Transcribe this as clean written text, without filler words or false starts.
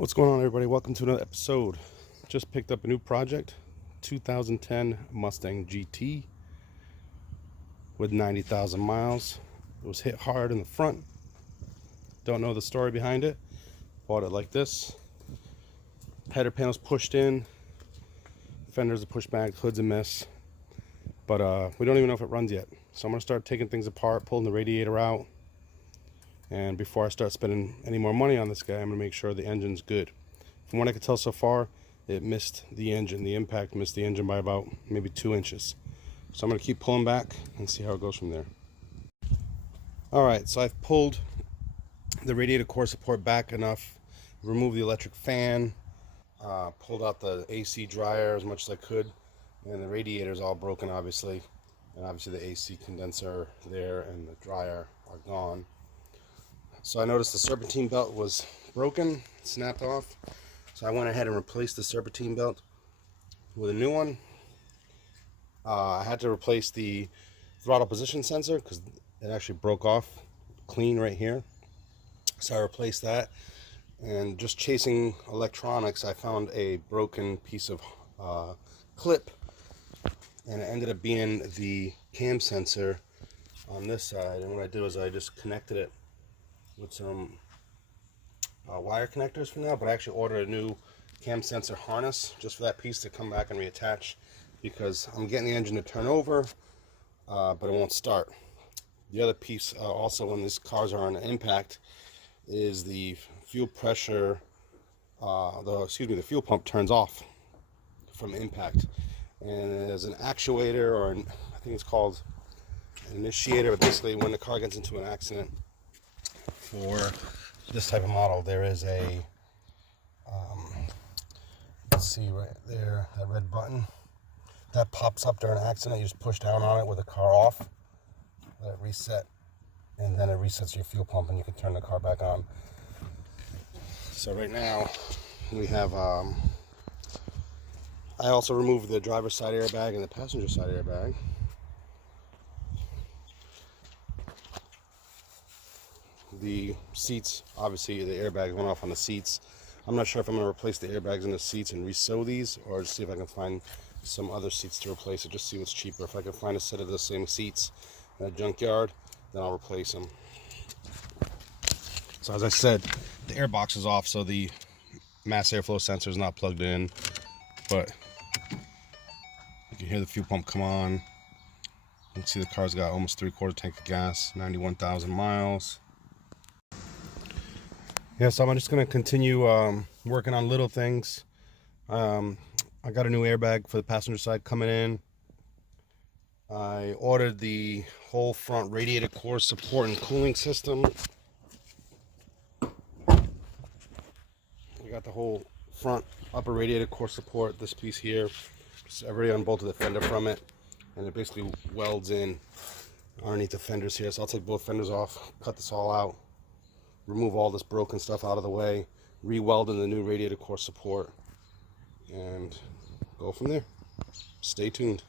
What's going on, everybody? Welcome to another episode. Just picked up a new project, 2010 Mustang GT with 90,000 miles. It was hit hard in the front. Don't know the story behind it. Bought it like this. Header panels pushed in, fenders are pushed back, hood's a mess. But we don't even know if it runs yet. So I'm gonna start taking things apart, pulling the radiator out. And before I start spending any more money on this guy, I'm gonna make sure the engine's good. From what I can tell so far, it missed the engine. The impact missed the engine by about maybe 2 inches. So I'm gonna keep pulling back and see how it goes from there. All right, so I've pulled the radiator core support back enough, removed the electric fan, pulled out the AC dryer as much as I could, and the radiator is all broken, obviously. And obviously the AC condenser there and the dryer are gone. So I noticed the serpentine belt was broken, snapped off. So I went ahead and replaced the serpentine belt with a new one. I had to replace the throttle position sensor because it actually broke off clean right here. So I replaced that. And just chasing electronics, I found a broken piece of clip. And it ended up being the cam sensor on this side. And what I did was I just connected it with some wire connectors for now, but I actually ordered a new cam sensor harness just for that piece to come back and reattach, because I'm getting the engine to turn over, but it won't start. The other piece also, when these cars are on impact, is the fuel pressure, the fuel pump turns off from impact, and there's an actuator, or I think it's called an initiator, but basically when the car gets into an accident, for this type of model, there is a let's see right there, that red button that pops up during an accident. You just push down on it with the car off, let it reset, and then it resets your fuel pump and you can turn the car back on. So right now we have I also removed the driver's side airbag and the passenger side airbag. The seats, obviously the airbag went off on the seats. I'm not sure if I'm going to replace the airbags in the seats and re-sew these, or just see if I can find some other seats to replace it, just see what's cheaper. If I can find a set of the same seats in a junkyard, then I'll replace them. So as I said, the air box is off, so the mass airflow sensor is not plugged in, but you can hear the fuel pump come on. You can see the car's got almost 3/4 tank of gas, 91,000 miles. Yeah, so I'm just going to continue working on little things. I got a new airbag for the passenger side coming in. I ordered the whole front radiator core support and cooling system. We got the whole front upper radiator core support, this piece here. Just I've already unbolted the fender from it, and it basically welds in underneath the fenders here. So I'll take both fenders off, cut this all out, remove all this broken stuff out of the way, re-weld in the new radiator core support, and go from there. Stay tuned.